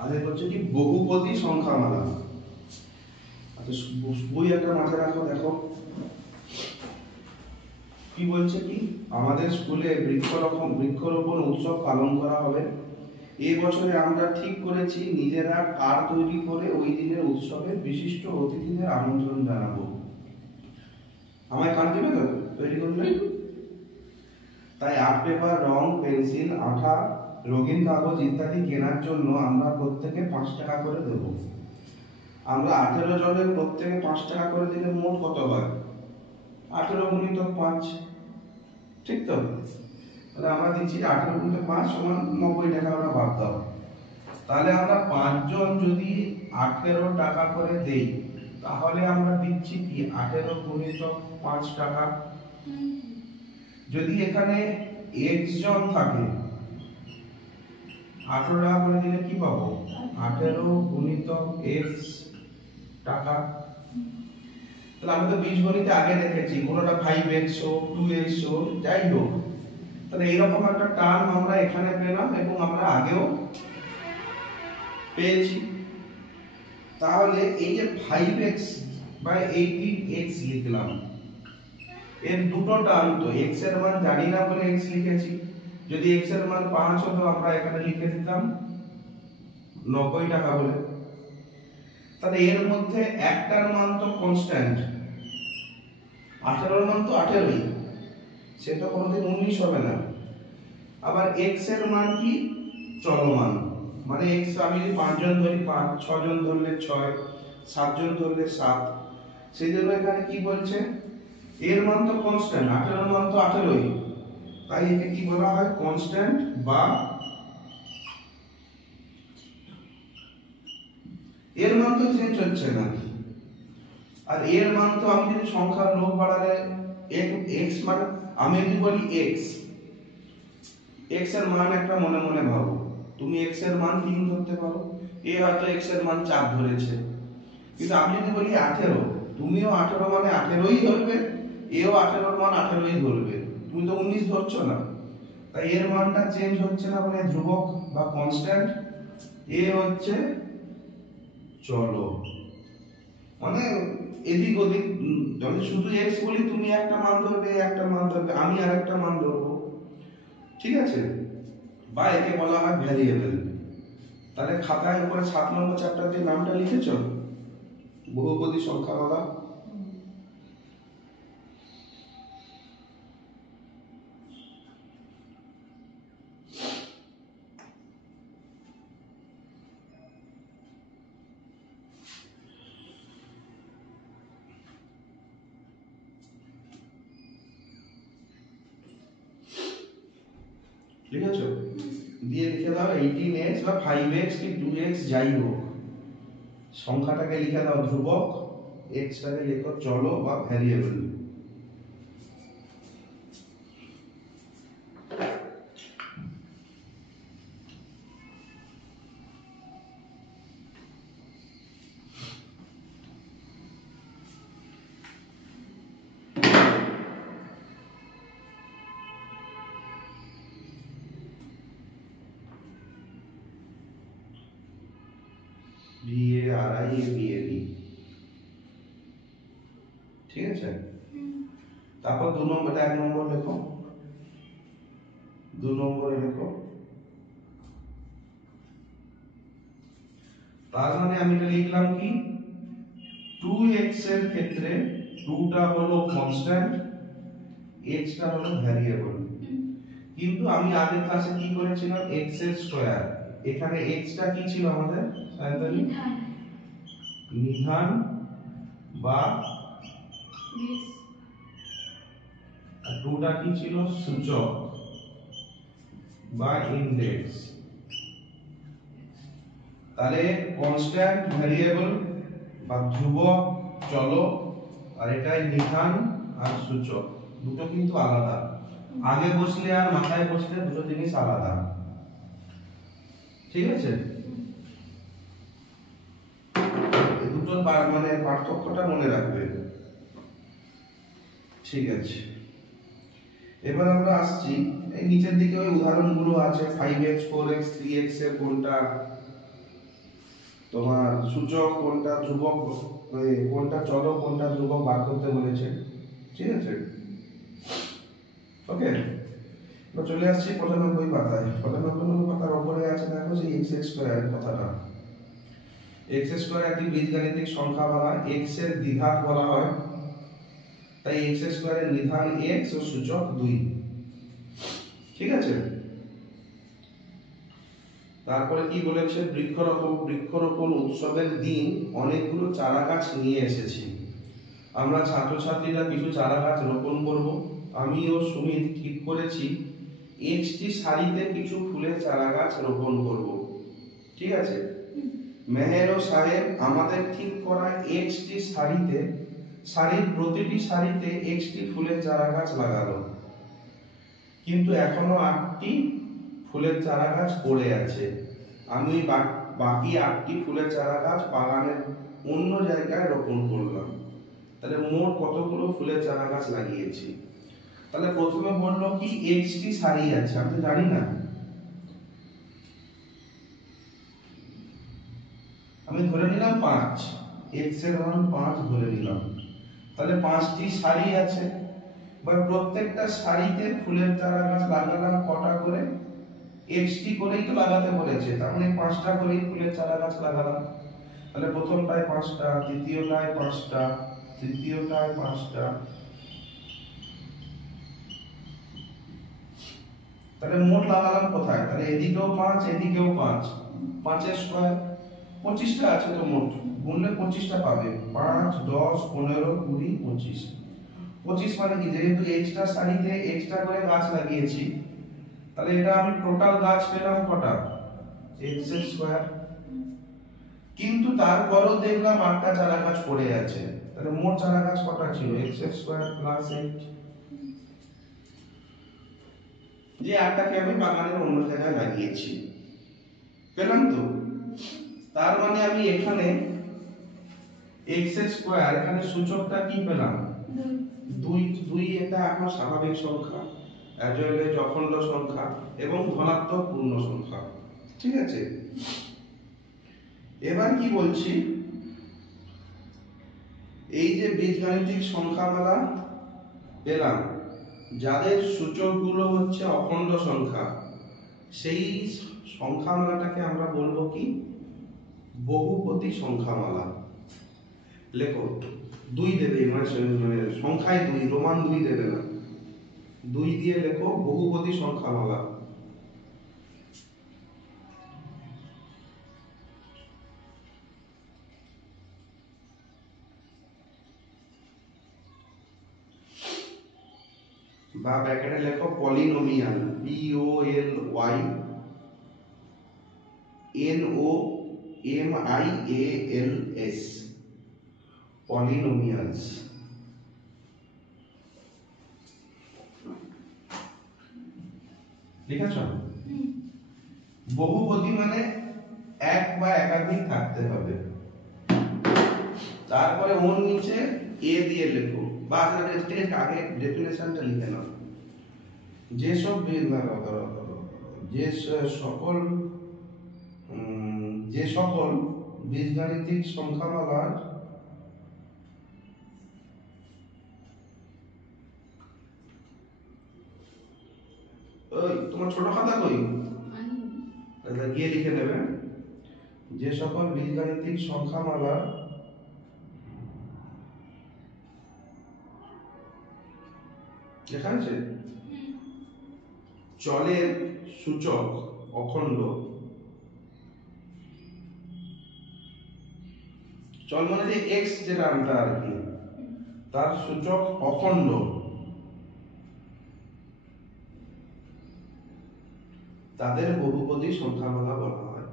আগে হচ্ছে কি বহুপদী সংখ্যামালা। আচ্ছা বই একটা মাথায় রাখো, দেখো কি বলছে কি আমাদের স্কুলে বৃক্ষরোপণ উৎসব পালন করা হবে। এই বছরে আমরা ঠিক করেছি নিজেরা কার্ড তৈরি করে ওই দিনের উৎসবে বিশিষ্ট অতিথিদের আমন্ত্রণ জানাবো। আমায় কার্ড দেবে তো তৈরি করলে? তাই আর্ট পেপার, রং, পেন্সিল, আঠা, রঙিন কাগজ ইত্যাদি কেনার জন্য আমরা প্রত্যেকে 5 টাকা করে দেব। আমরা 18 জনের প্রত্যেকে 5 টাকা করে দিলে মোট কত হয়? 18 গুণিত 5, ঠিক তো? তাহলে আমরা দিচ্ছি 18 গুণিত 5 সমান 90 টাকা, আমরা বাদ দাও। তাহলে আমরা 5 জন যদি 18 টাকা করে দেই, তাহলে আমরা দিচ্ছি কি 18 গুণিত 5 টাকা। যদি এখানে x জন থাকে, 18 টাকা করে দিলে কি পাবো? 18 গুণিত x টাকা। তাহলে আমরা তো বীজগণিতে আগে দেখেছি, কোনটা 5x হোক, 2x হোক, যাই হোক। তাহলে এইরকম একটা টার্ম আমরা এখানে পেলাম এবং আমরা আগেও পেয়েছি। তাহলে এই যে 5x বাই 18x লিখলাম, এর দুটো টার্ম তো, x এর মান জানি না বলে x লিখেছি। যদি x এর মান 5 হতো আমরা এখানে লিখে দিতাম 90 টাকা বলে। তাহলে এর মধ্যে একটার মান তো কনস্ট্যান্ট, 18 এর মান তো 18ই, সে তো কোনোদিন 19 হবে না। আবার x এর মান কি? চলমান, মানে x আমি যদি 5 জন ধরি 5, 6 জন ধরলে 6, 7 জন ধরলে 7। সেই জন্য এখানে কি বলছে, এর মান তো কনস্ট্যান্ট, 18 এর মান তো 18ই, তাই একে কি বলা হয়? কনস্ট্যান্ট। বা এর মান তো চেঞ্জ হচ্ছে না, আর এর মান তো আমি যদি সংখ্যার লোভ বাড়ালে x মানে আমি যদি বলি x এর মান একটা মনে মনে ভাবো, তুমি x এর মান 3 ধরতে পারো, এ হয়তো x এর মান 4 ধরেছে। কিন্তু আমি যদি বলি 18, তুমিও 18 মানে 18ই ধরবে, এও 18 এর মান 18ই ধরবে, তুমি তো 19 ধরছো না। তাই এর মানটা চেঞ্জ হচ্ছে না, মানে ধ্রুবক বা কনস্ট্যান্ট। এ হচ্ছে চলো, মানে এদিক ওদিক, যদি শুধু x বলি তুমি একটা মান ধরবে, একটা মান ধরবে, আমি আরেকটা মান ধরবো, ঠিক আছে? বা একে বলা হয় ভ্যারিয়েবল। তাহলে খাতায় উপরে 7 নম্বর চ্যাপ্টার দিয়ে নামটা লিখেছো, বহুপদী সংখ্যামালা। লিখেছো? দিয়ে লিখে দাও 18x বা 5x কি 2x যাই হোক, সংখ্যাটাকে লিখে দাও ধ্রুবক, x টাকে লিখো চলো বা ভ্যারিয়েবল। VARIABLE, ঠিক আছে? তারপর 2 নম্বরটা 1 নম্বর লেখো, 2 নম্বরে লেখো। তার মানে আমি এটা লিখলাম কি 2x এর ক্ষেত্রে 2 টা হলো কনস্ট্যান্ট, x টা হলো ভ্যারিয়েবল। কিন্তু আমি আগের ক্লাসে কি করেছিলাম, x এর স্কয়ার, এখানে x টা কি ছিল আমাদের সায়ন্তনী? নিধান বা আর 2 টা কি ছিল? সূচক বা ইনডেক্স। তাহলে কনস্ট্যান্ট, ভ্যারিয়েবল বা ধ্রুবক, চলক, আর এটাই নিধান আর সূচক, দুটো কিন্তু আলাদা। আগে বসলে আর মাথায় বসলে দুটো জিনিস আলাদা, ঠিক আছে? এই দুটোর মানে পার্থক্যটা মনে রাখবে, ঠিক আছে? এবার আমরা আসছি এই নিচের দিকে, ওই উদাহরণগুলো আছে 5x 4x 3x এর কোনটা, তোমার সূচক কোনটা, ধ্রুবক কোনটা, চলক কোনটা, ধ্রুবক বার করতে বলেছে। ঠিক আছে, ওকে। তো চলে আসছি 95 পাতায়। 95 পাতার উপরে আছে দেখো সেই x স্কয়ার কথাটা। x স্কয়ার একটি বীজগাণিতিক সংখ্যা বলা, x এর দ্বিঘাত বলা হয়, তাই x স্কয়ারের নিধান x ও সূচক 2। ঠিক আছে, তারপরে কি বলেছে, বৃক্ষরোপণ উৎসবের দিন অনেকগুলো চারা গাছ নিয়ে এসেছি। আমরা ছাত্রছাত্রীরা কিছু চারা গাছ রোপণ করব। আমি ও সুমিত ঠিক করেছি 1টি সারিতে কিছু ফুলের চারা গাছ রোপণ করব। ঠিক আছে, মেহের ও সাহেব আমাদের ঠিক করা 1টি সারিতে, সারির প্রতিটি সারিতে 1টি ফুলের চারা গাছ লাগালো, কিন্তু এখনো 8টি ফুলের চারা গাছ পড়ে আছে। আমি বাকি 8টি ফুলের চারা গাছ বাগানের অন্য জায়গায় রোপণ করলাম। তাহলে মোট কতগুলো ফুলের চারা গাছ লাগিয়েছি? তাহলে প্রথমে বললো কি x টি সারি আছে, আমি তো জানি না, আমি ধরে নিলাম 5, x এর মান 5 ধরে নিলাম। তাহলে 5টি সারি আছে, বা প্রত্যেকটা সারিতে ফুলের চারা গাছ লাগালাম কটা করে, x টি করেই তো লাগাতে বলেছে, তার মানে 5টা করেই ফুলের চারা গাছ লাগালাম। তাহলে প্রথমটায় 5টা, দ্বিতীয়টায় 5টা, তৃতীয়টায় 5টা, তাহলে মোট লাগালাম কোথায়? তাহলে এদিকেও 5 এদিকেও 5, 5 এর স্কয়ার 25টা আছে তো, মোট গুণলে 25টা পাবে। 5 10 15 20 25, 25 মানে কি, যেহেতু এক্সট্রা সারিতে এক্সট্রা করে গাছ লাগিয়েছি, তাহলে এটা আমি টোটাল গাছ পেলাম কটা, x এর স্কয়ার। কিন্তু তারপরেও দেখলাম 8টা চারা গাছ পড়ে আছে, তাহলে মোট চারা গাছ কটা ছিল, x এর স্কয়ার প্লাস 8, যে 8টাকে আমি বাগানের অন্য জায়গায় লাগিয়েছি। পেলাম তো? তার মানে আমি এখানে x এর স্কয়ার, এখানে সূচকটা কি পেলাম, 2। 2 এটা এখন স্বাভাবিক সংখ্যা, অ্যালজেব্রাইক অখণ্ড সংখ্যা এবং ধনাত্মক পূর্ণ সংখ্যা। ঠিক আছে, এবার কি বলছি, এই যে বীজগাণিতিক সংখ্যামালা পেলাম, যাদের সূচকগুলো হচ্ছে অখণ্ড সংখ্যা, সেই সংখ্যামালাটাকে আমরা বলবো কি, বহুপদী সংখ্যামালা। লেখো 2 দেবে, মানে সংখ্যায় 2, রোমান 2 দেবে না, 2 দিয়ে লেখো বহুপদী সংখ্যামালা। বা ব্র্যাকেটে লেখো পলিনোমিয়াল, POLYNOMIALS, পলিনোমিয়ালস। লিখেছ? বহুপদী মানে এক বা একাধিক থাকতে হবে। তারপরে ওর নিচে a দিয়ে লেখো, বা আগে ডেফিনেশনটা লিখে নাও। যেসব যে সকল বীজগাণিতিক সংখ্যামালার ওই তোমার ছোট খাতা কই, তাহলে গিয়ে লিখে নেবে, যে সকল বীজগাণিতিক সংখ্যামালা লেখা আছে, চলের সূচক অখণ্ড, চল মানে যে x যেটা আমরা আর কি, তার সূচক অখণ্ড, তাদের বহুপদী সংখ্যামালা বলা হয়।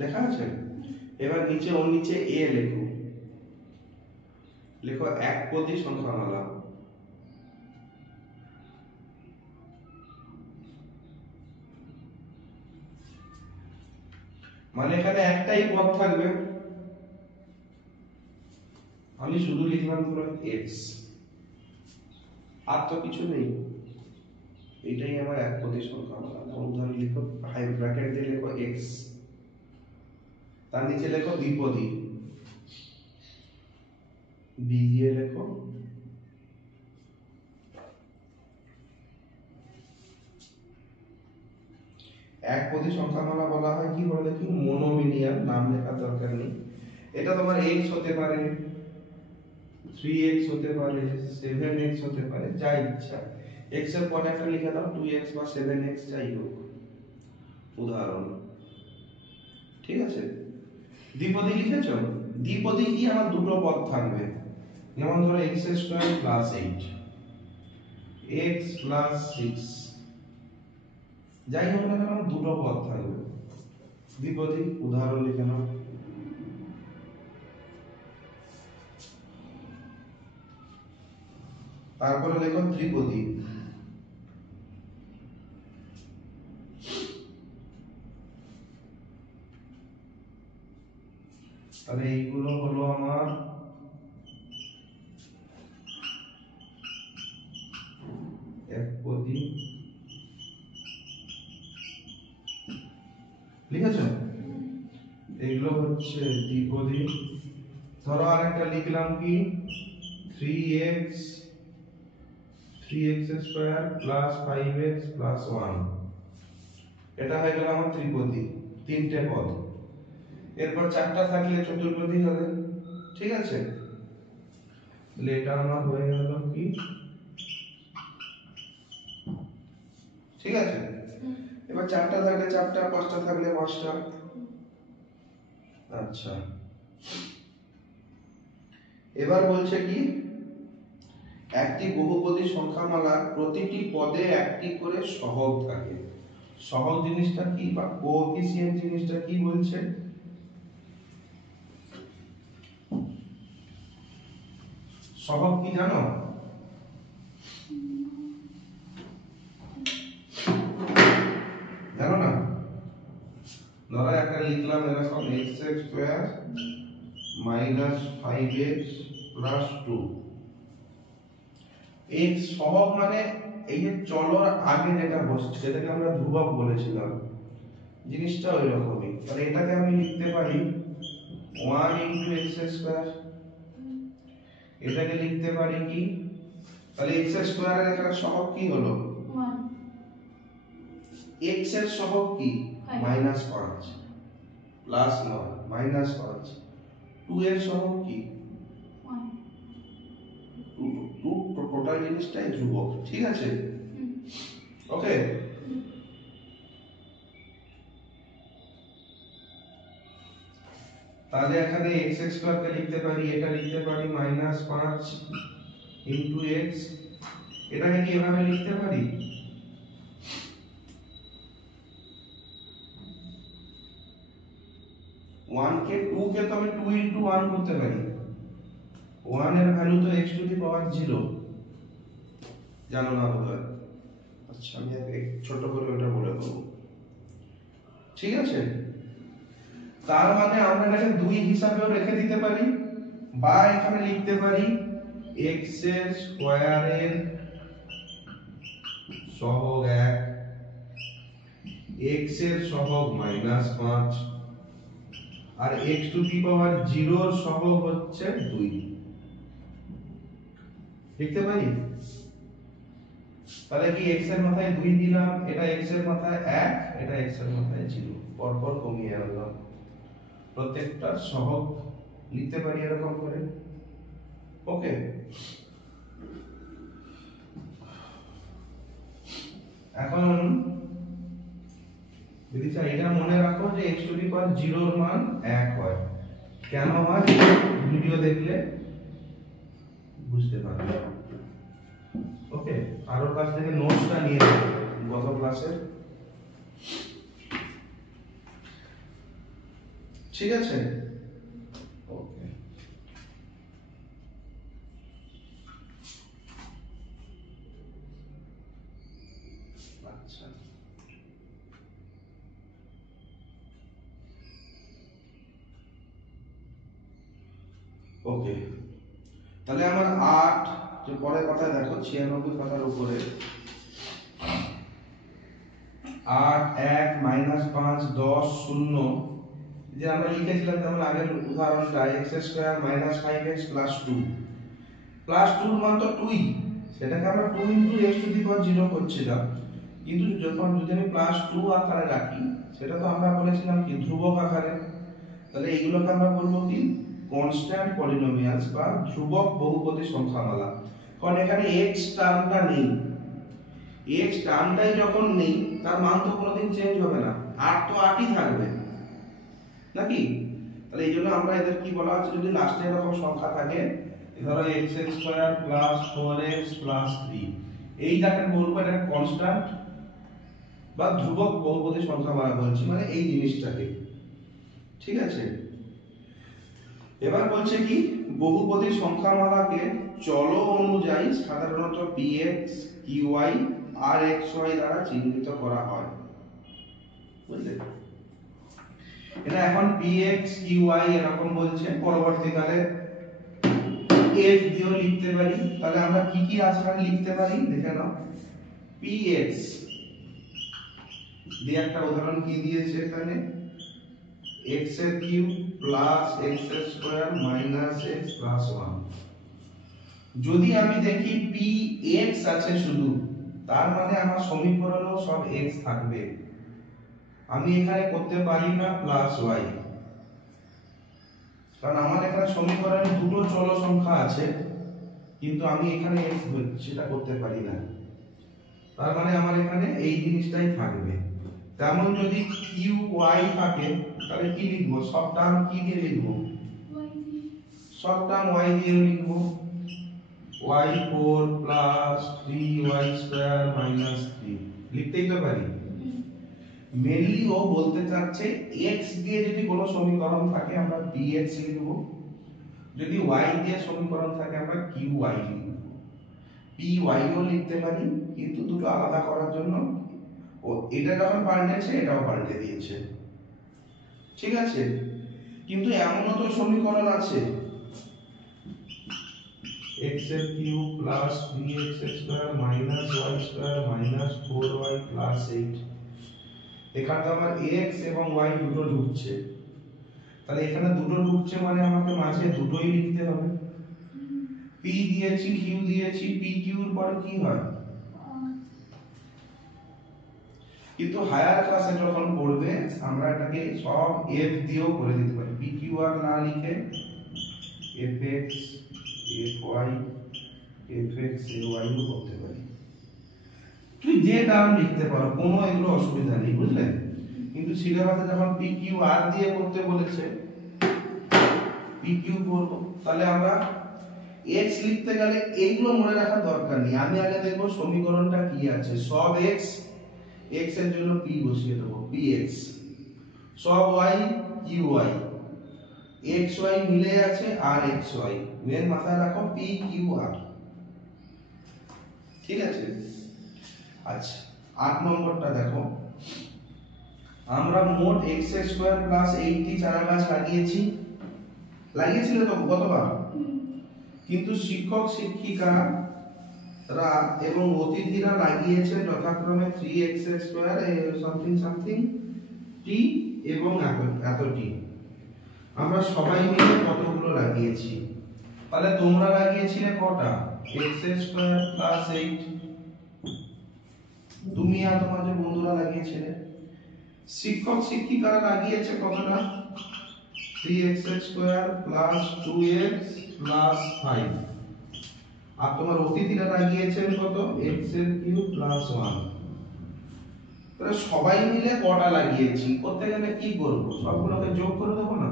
লেখা আছে? এবার নিচে ওর নিচে a লেখো, লেখো একপদী সংখ্যামালা। মানে এখানে একটাই পদ থাকবে, আমি শুধু লিখলাম ধরো x, আর তো কিছু নেই। এটাই আমার এক পদী সংখ্যা। উদাহরণ লিখো, হাই ব্র্যাকেট দিয়ে লিখো x, তার নিচে লেখো দ্বিপদী, b দিয়ে লেখো এক পদী সংখ্যামালা বলা হয় কি বলে দেখি, মনোমিনিয়াল, নাম লেখার দরকার নেই। এটা তোমার x হতে পারে, 3x হতে পারে, 7x হতে পারে, যা ইচ্ছা। x এর পরে একটা লিখে দাও 2x বা 7x, যাই হোক, উদাহরণ। ঠিক আছে, দ্বিপদী লিখেছো? দ্বিপদী কি, আমার দুটো পদ থাকবে, যেমন ধরো x² + 8, x + 6, যাই হোক না কেন দুটো পদ থাকবে, দ্বিপদী। উদাহরণ লিখে নাও। তারপরে লেখো ত্রিপদী, তাহলে এইগুলো হলো আমার একপদী, লিখেছো? এইগুলো হচ্ছে দ্বিপদী। ধরো আরেকটা লিখলাম কি, 3x square plus 5x plus 1, এটা হয়ে গেল আমার ত্রিপদী, তিনটে পদ। এরপর চারটা থাকলে চতুর্পদী হবে। ঠিক আছে, তাহলে এটা আমার হয়ে গেল কি, ঠিক আছে। এবার চারটা থাকলে চারটা, পাঁচটা থাকলে পাঁচটা। আচ্ছা, এবার বলছে কি, একটি বহুপদী সংখ্যামালার প্রতিটি পদে একটি করে সহগ থাকে। সহগ জিনিসটা কি, বা কোএফিসিয়েন্ট জিনিসটা কি বলছে? সহগ কি জানো? জানো না? ধরো একটা লিখলাম এরকম x² - 5x + 2, x সহগ মানে এই যে চলর আগে যেটা বসছে সেটাকে আমরা ধ্রুবক বলেছিলাম, জিনিসটা ওই রকমই। তাহলে এটাকে আমি লিখতে পারি 1 × x², এটাকে লিখতে পারি কি, তাহলে x² এর এখানে সহগ কি হলো 1, x এর সহগ কি -5 প্লাস 9 -5, 2 এর সহগ কি 1, 2 টোটাল জিনিসটাই ধ্রুবক। ঠিক আছে, ওকে। তাহলে এখানে x² কে লিখতে পারি, এটা লিখতে পারি -5 × x, এটাকে কি এভাবে লিখতে পারি, 1 কে 2 কে তো আমি 2 × 1 করতে পারি, 1 এর ভ্যালু তো x⁻0, জানো না বোধহয়। আচ্ছা, আমি ছোট করে ওটা বলে দেবো। ঠিক আছে, তার মানে আমরা এটাকে 2 হিসাবেও রেখে দিতে পারি, বা এখানে লিখতে পারি x এর স্কয়ারের সহগ 1, x এর সহগ -5, আর x⁻0 এর সহগ হচ্ছে 2, লিখতে পারি। তাহলে কি x এর মাথায় 2 দিলাম, এটা x এর মাথায় 1, এটা x এর মাথায় 0, পরপর কমিয়ে আনলাম, প্রত্যেকটা সহগ লিখতে পারি এরকম করে। ওকে, এখন যদি চাই এটা মনে রাখো যে x⁻0 এর মান 1 হয়। কেন হয় ভিডিও দেখলে বুঝতে পারবে। ওকে, আরোর কাছ থেকে নোটসটা নিয়ে নেব গত ক্লাসে। ঠিক আছে, ওকে। আচ্ছা, ওকে, তাহলে আমার 8 যে পরে কথা দেখো 96 কথার উপরে 8 1 -5 10 0 যে আমরা লিখেছিলাম যেমন আগের উদাহরণটা x² - 5x + 2 প্লাস 2 মান তো 2ই, সেটাকে আমরা 2 * x⁴ করছিলাম, কিন্তু যখন যদি আমি প্লাস 2 আকারে রাখি সেটা তো আমরা বলেছিলাম কি ধ্রুবক আকারে, তাহলে এইগুলোকে আমরা বলবো কি কনস্ট্যান্ট পলিনোমিয়ালস বা ধ্রুবক বহুপদী সংখ্যামালা। কারণ এখানে x টার্মটা নেই, x টার্মটাই যখন নেই তার মান তো কোনোদিন চেঞ্জ হবে না, 8 তো 8ই থাকবে নাকি। তাহলে এই জন্য আমরা এদের কি বলা হচ্ছে, যদি লাস্টে এরকম সংখ্যা থাকে ধরো x² + 4x + 3, এইটাকে বলবো এটা কনস্ট্যান্ট বা ধ্রুবক বহুপদী সংখ্যামালা বলছি, মানে এই জিনিসটাকে। ঠিক আছে, এবার বলছে কি বহুপদী সংখ্যামালাকে চলো অনুযায়ী সাধারণত px qy আর xy দ্বারা চিহ্নিত করা হয়, বুঝলে। এটা এখন px qy এরকম বলছে, পরবর্তীকালে f দিয়েও লিখতে পারি। তাহলে আমরা কি কি আকারে লিখতে পারি দেখে নাও। px দিয়ে একটা উদাহরণ কি দিয়েছে এখানে, x³ + x² - x + 1। যদি আমি দেখি px আছে শুধু, তার মানে আমার সমীকরণেও সব x থাকবে, আমি এখানে করতে পারি না +y, কারণ আমার এখানে সমীকরণে দুটো চল সংখ্যা আছে কিন্তু আমি এখানে x সেটা করতে পারি না, তার মানে আমার এখানে এই জিনিসটাই থাকবে। তেমন যদি qy থাকে তাহলে কি লিখবো, সব টার্ম কি দিয়ে লিখবো, সব টার্ম y দিয়ে লিখবো, y4 + 3y² - 3 লিখতেই তো পারি। মেইনলি ও বলতে চাচ্ছে x দিয়ে যদি কোনো সমীকরণ থাকে আমরা px লিখব, যদি y দিয়ে সমীকরণ থাকে আমরা qy লিখব। py ও লিখতে পারি, কিন্তু দুটো আলাদা করার জন্য ও এটা যখন পাল্টেছে এটাও পাল্টে দিয়েছে। ঠিক আছে, কিন্তু এমনও তো সমীকরণ আছে x³ + 3x² - y² - 4y + 8, এখানে তো আমার x এবং y দুটো ঢুকছে, তাহলে এখানে দুটো ঢুকছে মানে আমাকে মাঝে দুটোই লিখতে হবে। p দিয়েছি q দিয়েছি, pq এর পরে কি হয়, কিন্তু হায়ার ক্লাসে যখন পড়বে আমরা এটাকে সব f দিয়েও করে দিতে পারি, pq আর না লিখে fx fy fx ay ও করতে পারি, তুই যে টার্ম লিখতে পারো, কোনো এগুলো অসুবিধা নেই, বুঝলে। কিন্তু সিলেবাসে যখন pq আর দিয়ে করতে বলেছে pq করব, তাহলে আমরা x লিখতে গেলে এইগুলো মনে রাখার দরকার নেই, আমি আগে দেখব সমীকরণটা কি আছে, সব x, x এর জন্য p বসিয়ে দেব px, সব y qy, xy মিলে আছে আর xy, মেন মাথায় রাখো p q r। ঠিক আছে, আচ্ছা 8 নম্বরটা দেখো, আমরা মোট x² + 8টি চারা গাছ লাগিয়েছিল তো গতবার, কিন্তু শিক্ষক শিক্ষিকারা এবং অতিথিরা লাগিয়েছে যথাক্রমে 3x² সামথিং সামথিং টি এবং এতটি। আমরা সবাই মিলে কতগুলো লাগিয়েছি, তাহলে তোমরা লাগিয়েছিলে কটা, x² + 8, তুমি আর তোমার যে বন্ধুরা লাগিয়েছিলে। শিক্ষক শিক্ষিকারা লাগিয়েছে কতটা, 3x² + 2x + 5, আর তোমার অতিথিরা লাগিয়েছেন কত, x³ + 1। তাহলে সবাই মিলে কটা লাগিয়েছি করতে গেলে কি করব, সবগুলোকে যোগ করে দেব না।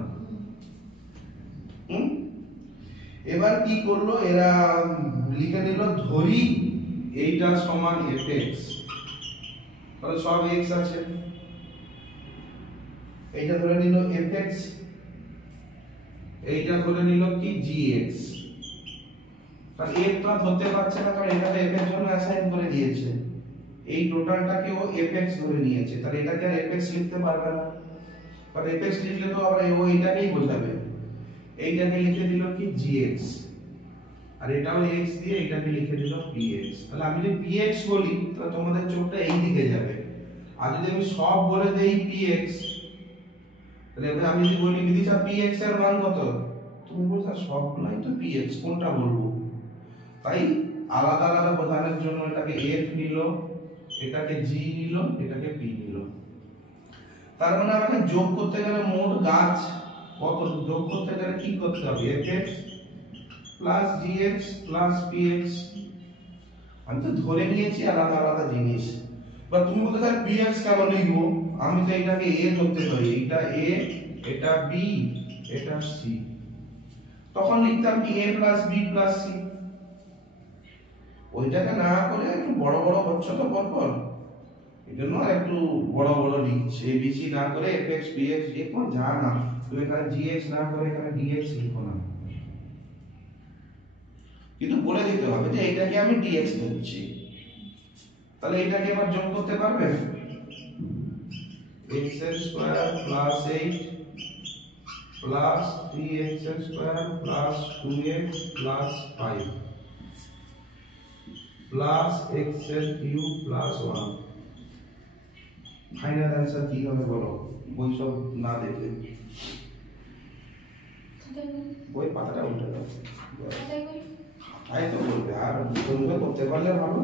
এবার কি করলো এরা, লিখে নিল ধরি এইটা সমান fx, তাহলে সব x আছে, এইটা ধরে নিল fx, এইটা ধরে নিল কি gx, তাহলে f তো ধরতে পারছে না কারণ এটাকে f এর জন্য অ্যাসাইন করে দিয়েছে, এই টোটালটাকে ও fx ধরে নিয়েছে, তাহলে এটাকে আর fx লিখতে পারবে না, কারণ fx লিখলে তো আবার ও এটাকেই বোঝাবে, এইটাকে লিখে দিল কি gx, আর এটাও x দিয়ে এটাকে লিখে দিল px। তাহলে আমি যদি px বলি তাহলে তোমাদের চোখটা এই দিকে যাবে, আর যদি আমি সব বলে দেই px, তাহলে এবার আমি যদি বলি বিদিশা px এর মান কত, তুমি বলছো সবগুলাই তো px, কোনটা বলবো? তাই আলাদা আলাদা বোঝানোর জন্য এটাকে f নিল, এটাকে g নিল, এটাকে p নিল। তার মানে আমাকে যোগ করতে গেলে মোট গাছ কত যোগ করতে গেলে কি করতে হবে, fx plus gx plus px। আমি তো ধরে নিয়েছি আলাদা আলাদা জিনিস। বা তুমি বলতে স্যার px কেন লিখবো, আমি তো এটাকে a ধরতে পারি, এটা a, এটা b, এটা c, তখন লিখতাম কি a plus b plus c। ওইটাকে না করে একটু বড় বড় হচ্ছে তো পরপর, এই জন্য একটু বড় বড় লিখছে, abc না করে fx px যে কোন যা না, তুমি এখানে gx না করে এখানে dx লিখো না, কিন্তু বলে দিতে হবে যে এটাকে আমি dx ধরছি। তাহলে এটাকে এবার যোগ করতে পারবে, x square plus 8 plus 3x square plus 2x plus 5 plus x এর কিউব প্লাস 1। ফাইনাল অ্যানসার কি হবে বলো, বই সব না দেখলে, বই পাতাটা উল্টে দাও, তাই তো বলবে, আর বন্ধুরা করতে পারলে ভালো।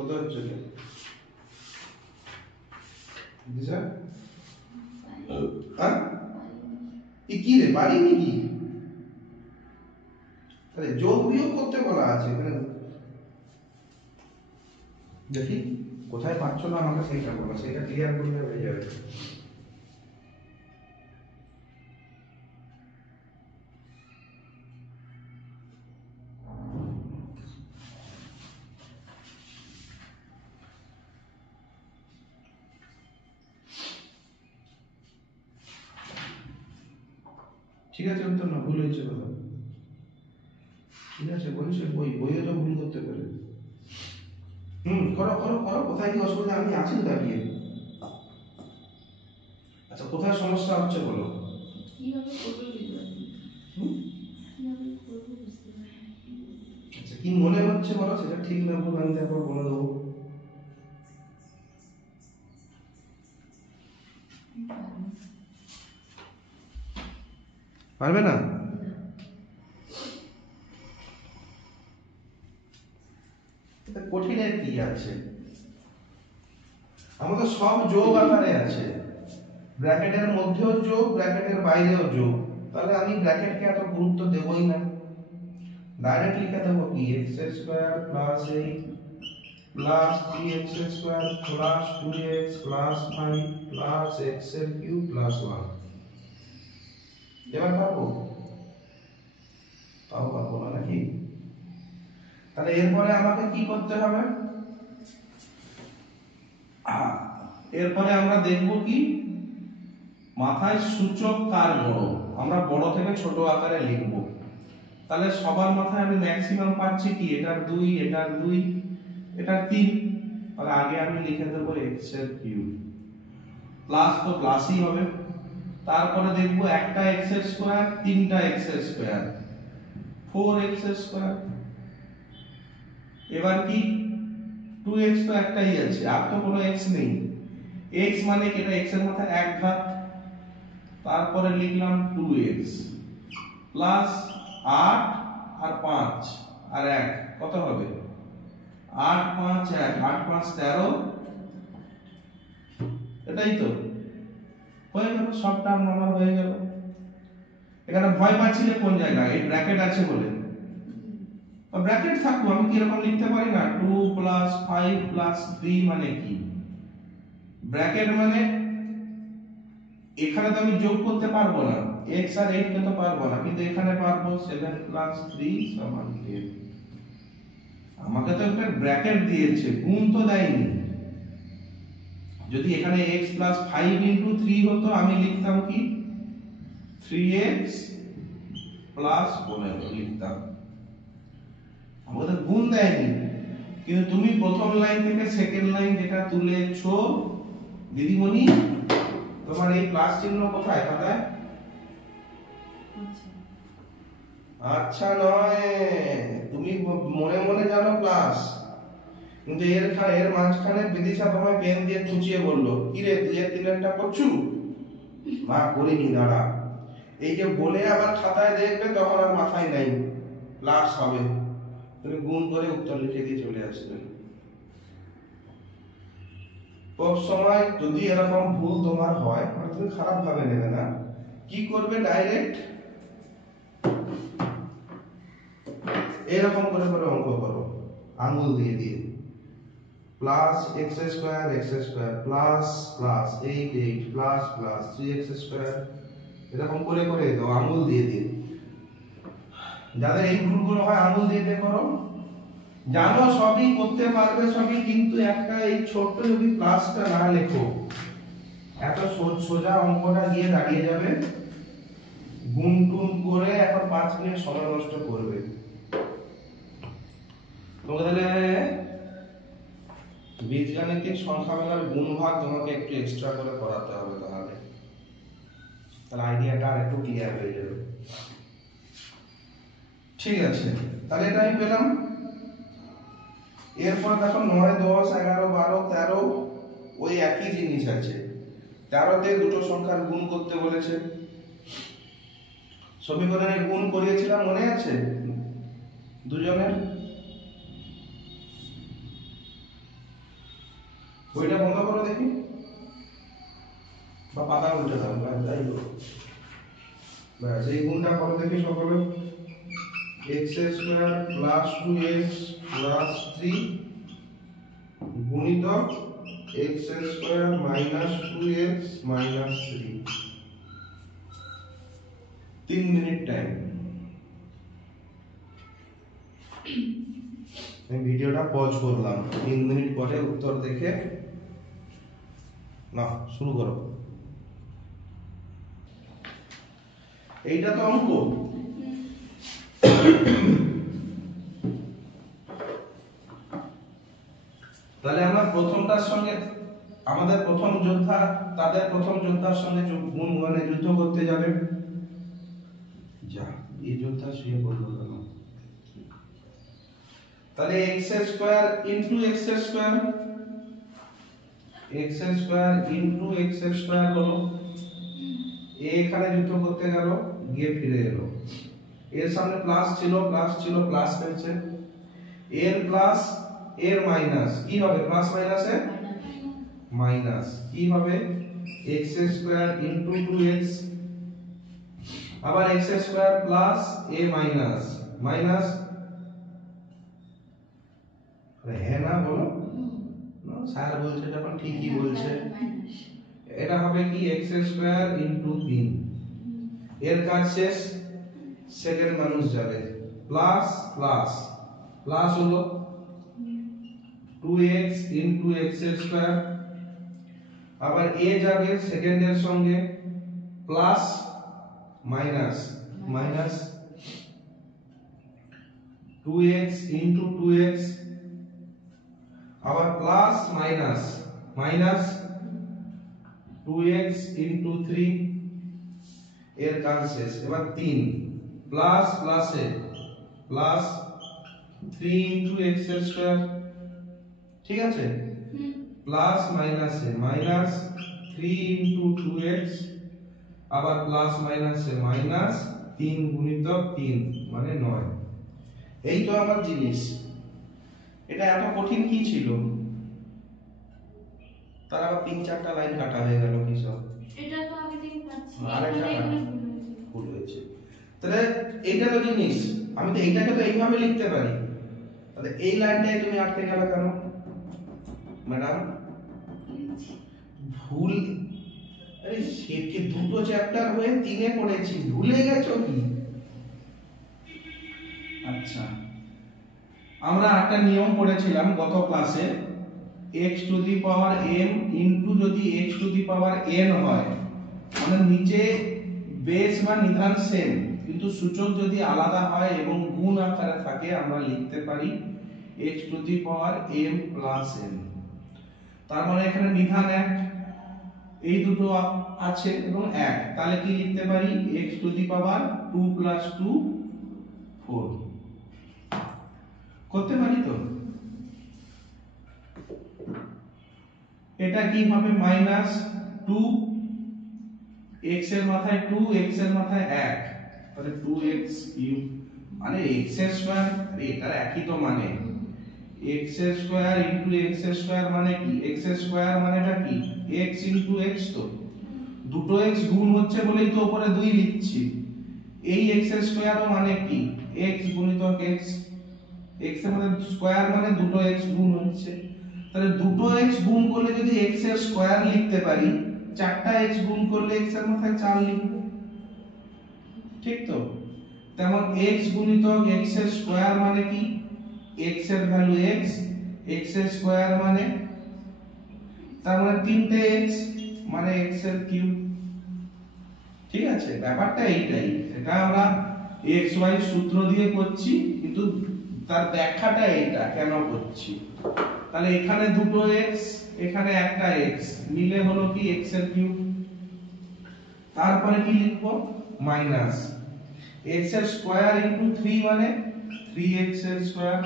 কত হচ্ছে দিশা, হ্যাঁ কি রে পারিনি কি, আরে যোগ বিয়োগ করতে বলা আছে এখানে, দেখি কোথায় পাচ্ছ না আমাকে সেইটা বলো, সেটা ক্লিয়ার করলে হয়ে যাবে। ঠিক আছে, উত্তর না ভুল হয়েছে কথা, ঠিক আছে বলছে বই, বইও তো ভুল করতে পারে। করো করো করো, কোথায় কি অসুবিধা, আমি আছি দাঁড়িয়ে। আচ্ছা কোথায় সমস্যা হচ্ছে বলো, কিভাবে করব বুঝতে পারছি না, কিভাবে করব বুঝতে পারছি না। আচ্ছা কি মনে হচ্ছে বলো, সেটা ঠিক না ভুল আমি তারপর বলে দেবো। পারবে না, কঠিনের কি আছে, আমাদের সব যোগ আকারে আছে, ব্র্যাকেটের মধ্যেও যোগ, ব্র্যাকেটের বাইরেও যোগ, তাহলে আমি ব্র্যাকেটকে এত গুরুত্ব দেবই না, ডাইরেক্ট লিখে দেবো কি x square plus 8 plus 3x square plus 2x plus 5 plus x এর কিউব প্লাস 1। এবার পাবো, তাও পাবো না নাকি, তাহলে এরপরে আমাকে কি করতে হবে? এরপরে আমরা দেখব কি মাথায় সূচক কার বড়, আমরা বড় থেকে ছোট আকারে লিখব। তাহলে সবার মাথায় আমি ম্যাক্সিমাম পাচ্ছি কি এটার 2, এটার 2, এটার 3। তাহলে আগে আমি লিখে দেব x এর কিউব, প্লাস তো প্লাসই হবে। তারপরে দেখব একটা x এর স্কয়ার, তিনটা x এর স্কয়ার, 4x এর স্কয়ার। এবার কি 2x তো একটাই আছে, আর তো কোনো x নেই। x মানে কি, এটা x এর মাথায় এক ঘাত। তারপরে লিখলাম 2x প্লাস 8 আর 5 আর 1 কত হবে? 8 5 1, 8 5 13। এটাই তো হয়ে গেল, সব টার্ম আমার হয়ে গেল। এখানে ভয় পাচ্ছিলে কোন জায়গায়? এই ব্র্যাকেট আছে বলে। ব্র্যাকেট থাকবো, আমি কি এরকম লিখতে পারি না 2 প্লাস 5 প্লাস 3 মানে কি? ব্র্যাকেট মানে এখানে তো আমি যোগ করতে পারবো না, x আর 8 কে তো পারবো না, কিন্তু এখানে পারবো 7 প্লাস 3 সমান 10। আমাকে তো একটা ব্র্যাকেট দিয়েছে, গুণ তো দেয়নি। যদি এখানে x প্লাস 5 ইনটু 3 হতো, আমি লিখতাম কি 3x প্লাস 15 লিখতাম। আমাদের গুণ দেয়নি, কিন্তু তুমি প্রথম লাইন থেকে সেকেন্ড লাইন যেটা তুলেছো দিদিমণি, তোমার এই প্লাস চিহ্ন কোথায় খাতায়? আচ্ছা নয়, তুমি মনে মনে জানো প্লাস, কিন্তু এর মাঝখানে বিদিশা তোমায় পেন দিয়ে খুঁচিয়ে বললো কি রে তুই এর তিনটা করছু? মা করিনি, দাঁড়া। এই যে বলে আবার খাতায় দেখবে, তখন আর মাথায় নাই প্লাস হবে, তুমি গুণ করে উত্তর লিখে দিয়ে চলে আসবে। সব সময় যদি এরকম ভুল তোমার হয়, মানে তুমি খারাপ ভাবে নেবে না, কি করবে ডাইরেক্ট এরকম করে করে অঙ্ক করো আঙ্গুল দিয়ে দিয়ে, plus x square plus plus 8 8 plus plus 3x square, এরকম করে করে দাও আঙ্গুল দিয়ে দিয়ে। যাদের এই ভুলগুলো হয় আঙ্গুল দিয়ে দিয়ে করো। জানো সবই করতে পারবে সবই, কিন্তু একটা এই ছোট্ট যদি প্লাসটা না লেখো, এত সোজা অঙ্কটা গিয়ে দাঁড়িয়ে যাবে গুণ টুন করে এখন 5 মিনিট সময় নষ্ট করবে। তোমাকে তাহলে বীজগাণিতিক সংখ্যাগুলোর গুণভাগ তোমাকে একটু এক্সট্রা করে করাতে হবে, তাহলে আইডিয়াটা আর একটু ক্লিয়ার হয়ে যাবে। ঠিক আছে, তাহলে এটা আমি পেলাম। এরপর দেখো 9 10 11 12 13 ওই একই জিনিস আছে। 13 তে দুটো সংখ্যার গুণ করতে বলেছে। সমীকরণের গুণ করিয়েছিলাম, মনে আছে দুজনের? বইটা বন্ধ করো দেখি, বা পাতা উল্টে দাও, যাই হোক। ব্যাস, এই গুণটা করো দেখি সকলে। x square plus 2x plus 3 গুণিতক x square minus 2x minus 3। 3 minute time. আমি ভিডিওটা পজ করলাম, 3 মিনিট পরে উত্তর দেখে না শুরু করো। এইটা তো অঙ্ক। তাহলে আমার প্রথমটার সঙ্গে আমাদের প্রথম যোদ্ধা তাদের প্রথম যোদ্ধার সঙ্গে গুণ মানে যুদ্ধ করতে যাবে। যা এই যোদ্ধা শুয়ে পড়লো কেন? তাহলে x square into x square, x square into x square হলো, এখানে যুদ্ধ করতে গেল, গিয়ে ফিরে এলো। এর সামনে প্লাস ছিল প্লাস পেয়েছে, এর প্লাস এর মাইনাস, কি হবে প্লাস মাইনাসে মাইনাস, কি হবে x স্কয়ার ইনটু 2x, আবার x square plus a minus minus, হ্যাঁ না বলো না, স্যার বলছে যখন ঠিকই বলছে। এটা হবে কি x স্কয়ার ইনটু 3, এর কাজ শেষ, সেকেন্ড মানুষ যাবে, প্লাস প্লাস প্লাস হলো 2x ইনটু x এর স্কয়ার, আবার a যাবে সেকেন্ডের সঙ্গে plus minus minus 2x into 2x, আবার plus minus minus 2x into 3 এর কাজ শেষ। এবার 3 প্লাস প্লাসে প্লাস 3 ইনটু x এর স্কয়ার, ঠিক আছে, প্লাস মাইনাসে মাইনাস 3 ইনটু 2x, আবার প্লাস মাইনাসে মাইনাস 3 গুণিতক 3 মানে 9। এই তো আমার জিনিস। এটা এত কঠিন কি ছিল? তার আবার 3-4টা লাইন কাটা হয়ে গেল কি সব? এটা তো আগে থেকে পাচ্ছি, আরেকটা এখানে কাটা। ভুল হয়েছে। ভুল হয়েছে। তাহলে এইটা তো জিনিস, আমি তো এইটাকে তো এইভাবে লিখতে পারি। তাহলে এই লাইনটায় তুমি আটকে গেল কেন ম্যাডাম? ভুল। আরে সেকে দুটো চ্যাপ্টার হয়ে 3-এ পড়েছি, ভুলে গেছো কি? আচ্ছা, আমরা একটা নিয়ম পড়েছিলাম গত ক্লাসে, x to the power m into যদি x to the power n হয়, মানে নিচে বেস বা নিধান সেম, কিন্তু সূচক যদি আলাদা হয় এবং গুণ আকারে থাকে, আমরা লিখতে পারি x to the power m plus n। তার মানে এখানে নিধান 1, এই দুটো আছে এবং 1, তাহলে কি লিখতে পারি? x to the power 2 plus 2 4 করতে পারি তো। এটা কি হবে? মাইনাস 2, x এর মাথায় 2, x এর মাথায় 1, তাহলে 2x কিউব মানে x এর স্কয়ার। আরে এটার একই তো মানে, x এর স্কয়ার ইনটু x এর স্কয়ার মানে কি? x এর স্কয়ার মানেটা কি? x ইনটু x, তো দুটো x গুণ হচ্ছে বলেই তো উপরে 2 লিখছি। এই x এর স্কয়ার মানে কি? x গুণিতক x, x এর মধ্যে স্কয়ার মানে দুটো x গুণ হচ্ছে, তাহলে দুটো x গুণ করলে যদি x এর স্কয়ার লিখতে পারি, 4টা x গুণ করলে x এর মাথায় 4 লিখব, ঠিক তো? তেমন x গুণিতক x এর স্কয়ার মানে কি? x এর ভ্যালু x, x এর স্কয়ার মানে, তার মানে 3টে x মানে x এর কিউব। ঠিক আছে, ব্যাপারটা এইটাই। এটা আমরা x y সূত্র দিয়ে করছি, কিন্তু তার ব্যাখ্যাটা এইটা কেন করছি। তাহলে এখানে দুটো x, এখানে একটা x মিলে হলো কি x এর কিউব। তারপরে কি লিখব? মাইনাস x এর স্কয়ার ইনটু 3 মানে 3x এর স্কয়ার,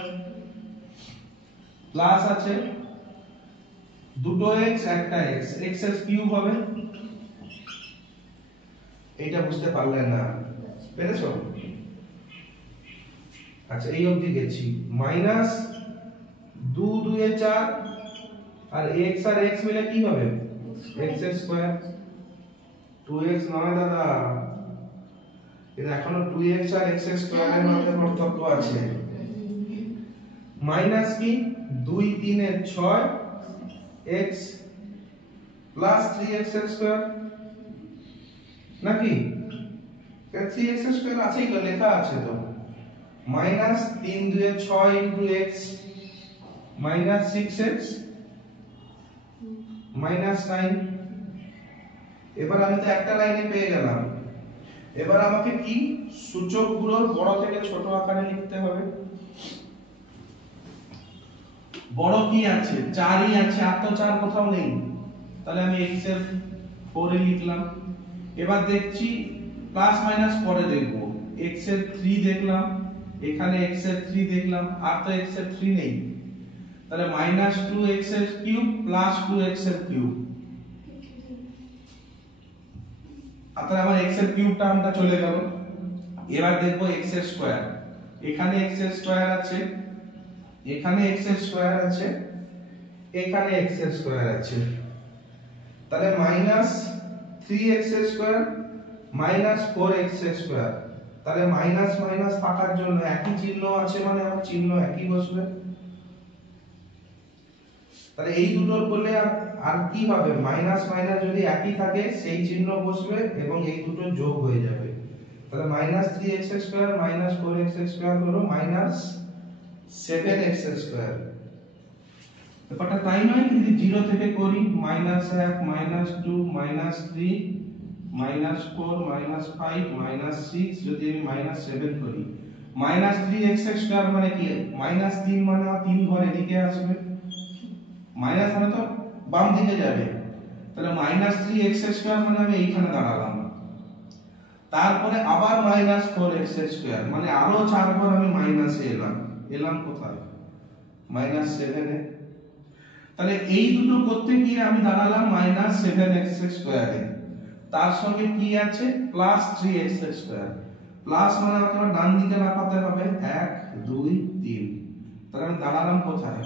প্লাস আছে দুটো x একটা x, x এর কিউব হবে। এটা বুঝতে পারলেন না? পেরেছো? আচ্ছা, এই অবধি গেছি। মাইনাস 2 2 এ 4, আর x আর x মিলে কি হবে? x এর স্কয়ার। 2x নয় দাদা, এটা এখনো 2x আর x এর স্কয়ারের মধ্যে পার্থক্য আছে। মাইনাস কি? 2 3 এ 6 x প্লাস 3x এর স্কয়ার, নাকি? 3x এর স্কয়ার আছেই তো, লেখা আছে তো। মাইনাস 3 2 এ 6 into x minus 6x minus 9। এবার আমি তো একটা লাইনে পেয়ে গেলাম। এবার আমাকে কি সূচকগুলোর বড় থেকে ছোট আকারে লিখতে হবে। বড় কি আছে? 4ই আছে, আর তো 4 কোথাও নেই, তাহলে আমি x এর 4 এ লিখলাম। এবার দেখছি প্লাস মাইনাস পরে দেখব, x এর 3 দেখলাম, এখানে x এর 3 দেখলাম, আর তো x এর 3 নেই, তাহলে মাইনাস 2x এর কিউব প্লাস 2x এর কিউব। তাহলে আমার x এর কিউব টার্মটা চলে গেল। এবার দেখব x এর স্কয়ার, এখানে x এর স্কয়ার আছে, এখানে x এর স্কয়ার আছে, এখানে x এর স্কয়ার আছে, তাহলে মাইনাস 3x এর স্কয়ার মাইনাস 4x এর স্কয়ার। তাহলে মাইনাস মাইনাস থাকার জন্য একই চিহ্ন আছে, মানে আমার চিহ্ন একই বসবে। তাহলে এই দুটোর করলে আর কি হবে? মাইনাস মাইনাস যদি একই থাকে সেই চিহ্ন বসবে এবং এই দুটো যোগ হয়ে যাবে। তাহলে minus 3x square minus 4x square হলো মাইনাস 7x স্কয়ার। ব্যাপারটা তাই নয় কি? যদি 0 থেকে করি -1 -2 -3 -4 -5 -6, যদি আমি -7 করি, -3x স্কয়ার মানে কি? -3 মানে 3 ঘর এদিকে আসবে, মাইনাস মানে তো বাম দিকে যাবে, তাহলে -3x স্কয়ার মানে আমি এইখানে দাঁড়ালাম। তারপরে আবার -4x স্কয়ার মানে আরো 4 ঘর আমি মাইনাসে এলাম কোথায়? -7 এ। তাহলে এই দুটো করতে গিয়ে আমি দাঁড়ালাম -7x স্কয়ারে, তার সঙ্গে কি আছে? +3x square. প্লাস মানে আমাকে আবার ডান দিকে লাফাতে হবে, 1 2 3, তাহলে আমি দাঁড়ালাম কোথায়?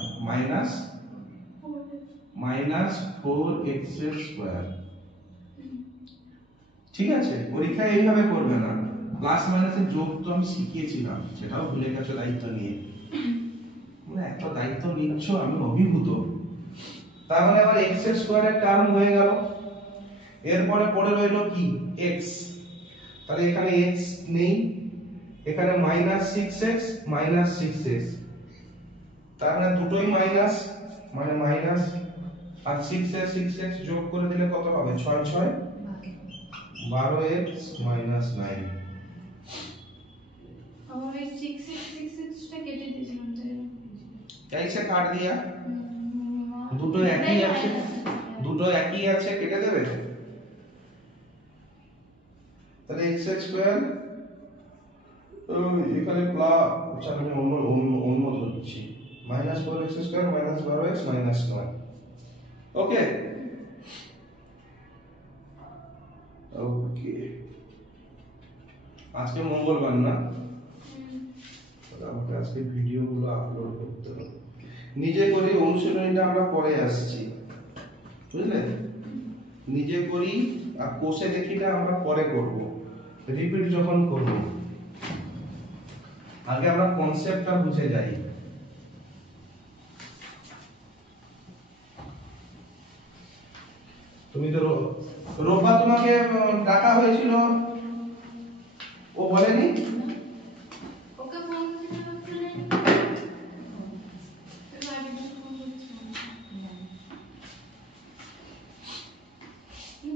-4x square. ঠিক আছে, পরীক্ষায় এইভাবে করবে না, প্লাস মাইনাসের যোগ তো আমি শিখিয়েছিলাম, সেটাও ভুলে গেছো দায়িত্ব নিয়ে। মানে এত দায়িত্ব নিচ্ছ, আমি অভিভূত। তাহলে আবার x স্কয়ারের টার্ম হয়ে গেল। এরপরে পড়ে রইল কি? x। তাহলে এখানে x নেই, এখানে -6x -6x, তার মানে দুটোই মাইনাস, মানে মাইনাস, আর 6x যোগ করে দিলে কত হবে? 6 6 12x -9। और ये 6 টা কেটে দিয়েছিলাম তাই না? कैसे काट दिया? দুটো একই আছে, দুটো একই আছে, কেটে দেবে। তাহলে x স্কয়ার এখানে প্লাস, আচ্ছা আমি অন্য ধরছি, -4x স্কয়ার -12x -9। ওকে ওকে, আজকে মঙ্গলবার না, আমাকে আজকে ভিডিওগুলো আপলোড করতে হবে। নিজে করে অনুশীলনীটা আমরা পরে আসছি, বুঝলে? নিজে করি আর কোষে দেখিটা আমরা পরে করব, রিপিট যখন করব। আগে আমরা কনসেপ্টটা বুঝে যাই। তুমি তো রোববার তোমাকে ডাকা হয়েছিল, ও বলেনি? ওকে ফোন করে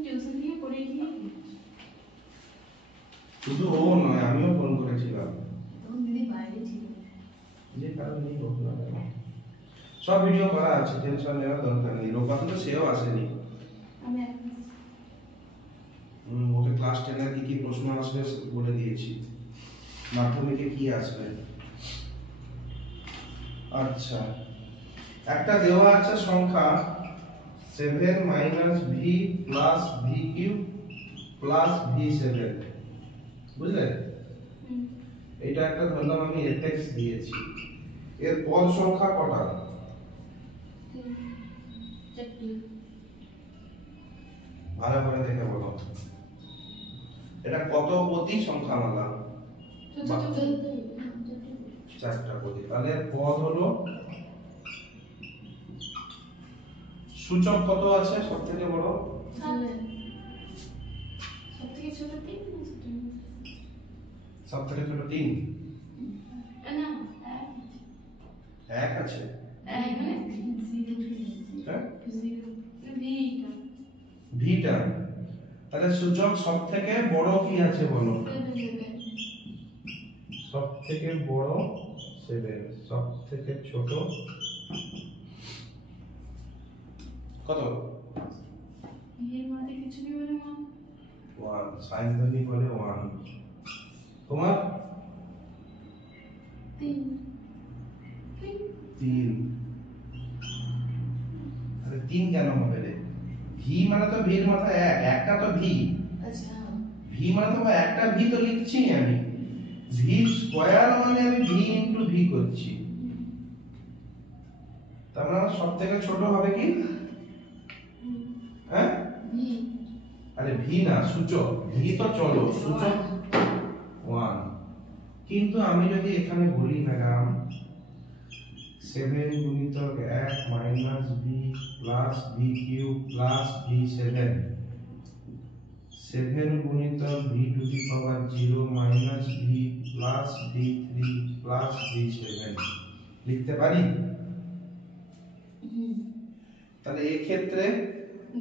টিউশন দিয়ে পড়ে গিয়ে শুধু ও নয়, আমিও ফোন করেছিলাম, তখন দিদি বাইরে ছিল, যে কারণে হোক না কেন। সব ভিডিও করা আছে, টেনশন নেওয়ার দরকার নেই। রোববার তো সেও আসেনি। আমি ওকে ক্লাস 10 এর কি প্রশ্ন আসবে বলে দিয়েছি, মাধ্যমিকে কি আসবে। আচ্ছা, একটা দেওয়া আছে সংখ্যা 7 - v + v³ + v7, বুঝলে? এটা একটা ধরলাম আমি fx দিয়েছি, এর পদ সংখ্যা কটা? ভালো করে দেখে বলো, এটা কত পদী সংখ্যামালা? 4টা পদী। তাহলে এর পদ হলো, সূচক কত আছে সবথেকে বড়? সবথেকে ছোট 3 সবথেকে ছোট 3? না 1 আছে। এখানে হ্যাঁ, ভিটা ভিটা। তাহলে সূচক সবথেকে বড় কি আছে বলো? সবথেকে বড় 7, সবথেকে ছোট কত? এর মধ্যে কিছু কি বলে মা? 1, সাইনধ্বনি বলে 1। তোমার 3 3। আরে 3 কেন হবে রে? ভি মানে তো ভির মাথায় 1, একটা তো ভি। আচ্ছা, ভি মানে তো একটা ভি তো লিখছি আমি, ভি স্কয়ার মানে আমি ভি ইনটু ভি করছি। তার মানে সবথেকে ছোট হবে কি? হ্যাঁ, ভি। আরে ভি না, সূচক। ভি তো চলো, সূচক 1। কিন্তু আমি যদি এখানে বলি ম্যাডাম 7 গুণিতক 1 minus v plus v³ plus v7, 7 গুণিতক v two the power 0 minus v plus v3 plus v7, লিখতে পারি? হুম তাহলে এই ক্ষেত্রে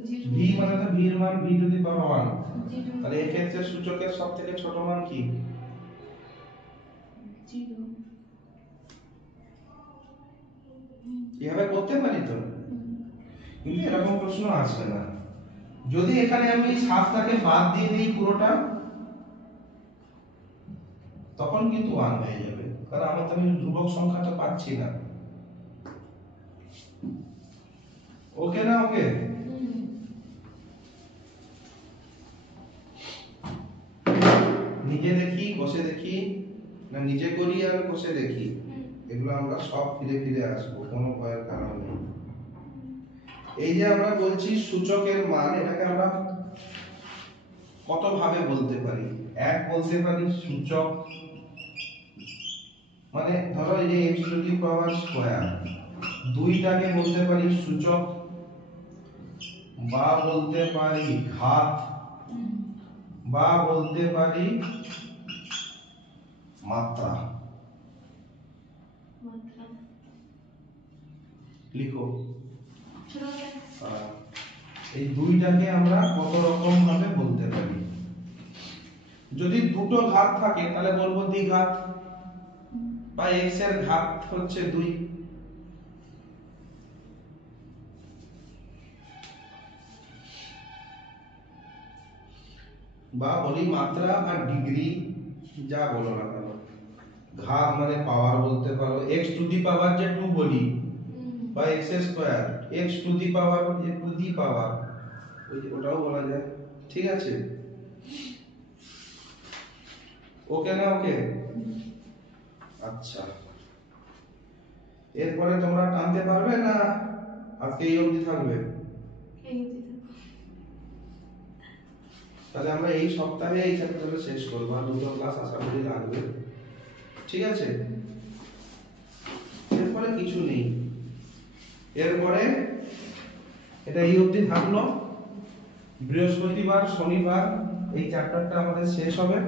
জিরো ভি মানে তো ভি এর মান V two the power 1। Zero তাহলে এই ক্ষেত্রে সূচকের সবথেকে ছোট মান কি? জিরো এভাবে করতে পারি তো, কিন্তু এরকম প্রশ্ন আসবে না। যদি এখানে আমি 7টাকে বাদ দিয়ে দিই পুরোটা, তখন কিন্তু 1 হয়ে যাবে, কারণ আমার তো আমি ধ্রুবক সংখ্যা তো পাচ্ছি না। ওকে না ওকে? নিজে দেখি বসে দেখি, না নিজে করি আর বসে দেখি, এগুলো আমরা সব ফিরে ফিরে আসবো, কোনো ভয়ের কারণ নেই। এই যে আমরা বলছি সূচকের মান, এটাকে আমরা কত ভাবে বলতে পারি? এক বলতে পারি সূচক, মানে ধরো এই যে x to the power square, দুইটাকে বলতে পারি সূচক, বা বলতে পারি ঘাত, বা বলতে পারি মাত্রা। মাত্রা লিখো। ছোট এই দুইটাকে আমরা কত রকম ভাবে বলতে পারি? যদি দুটো ঘাত থাকে তাহলে বলবো দ্বিঘাত, বা x এর ঘাত হচ্ছে 2। বা বলি মাত্রা বা ডিগ্রি, যা বলো না কেন। ঘাত মানে পাওয়ার বলতে পারো, x টু দি পাওয়ার যে 2 বলি, বা x square, x to the power যে টু দি পাওয়ার, ওটাও বলা যায়। ঠিক আছে, ওকে না ওকে? আচ্ছা, এরপরে তোমরা টানতে পারবে না আজকে এই অবধি থাকবে? তাহলে আমরা এই সপ্তাহে এই চ্যাপ্টারটা শেষ করব, আর দুটো ক্লাস আশা করি লাগবে। ঠিক আছে, এরপরে কিছু নেই। এরপরে এটা এই অবধি থাকলো, বৃহস্পতিবার শনিবার এই চ্যাপ্টারটা আমাদের শেষ হবে।